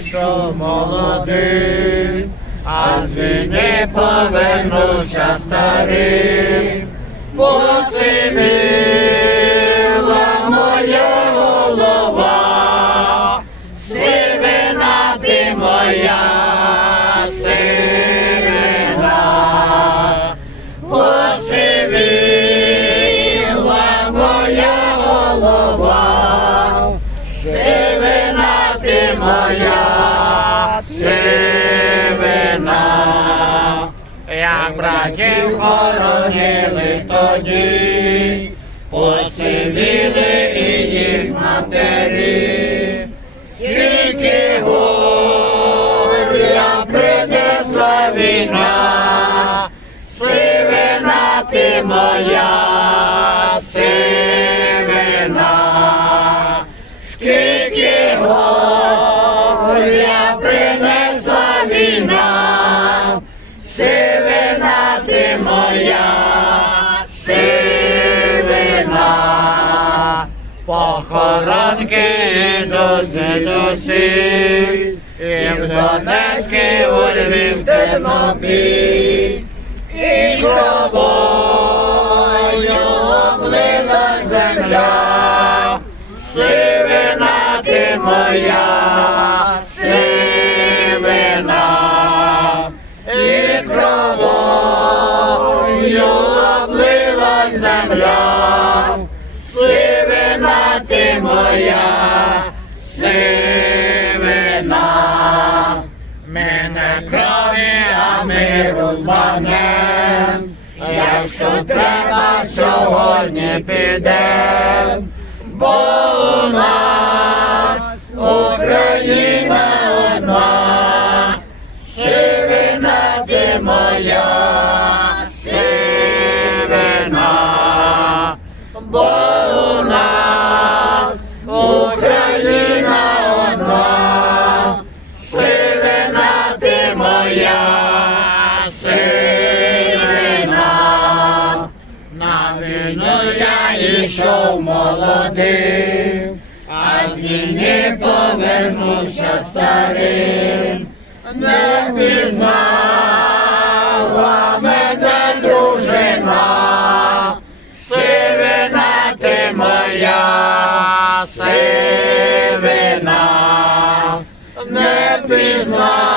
ішов молодим, а звідні повернувся старим. Посивіла моя голова, сивина ти моя моя сивина. Як братів хоронили тоді, посивіли і їх матері, скільки горя принесла війна, Похоронки йдуть звідусі, і в Донецький, у Львів, Тернопіль, і кровою облила земля, сивина ти моя, сивина, і кровою земля, сивина ти моя, сивина. Мене крові, а ми змагнем, якщо треба, сьогодні підем, бо у нас Україна я йшов молодим, а з війни повернувся старим. Не пізнала мене дружина, сивина ти моя, сивина, не пізнала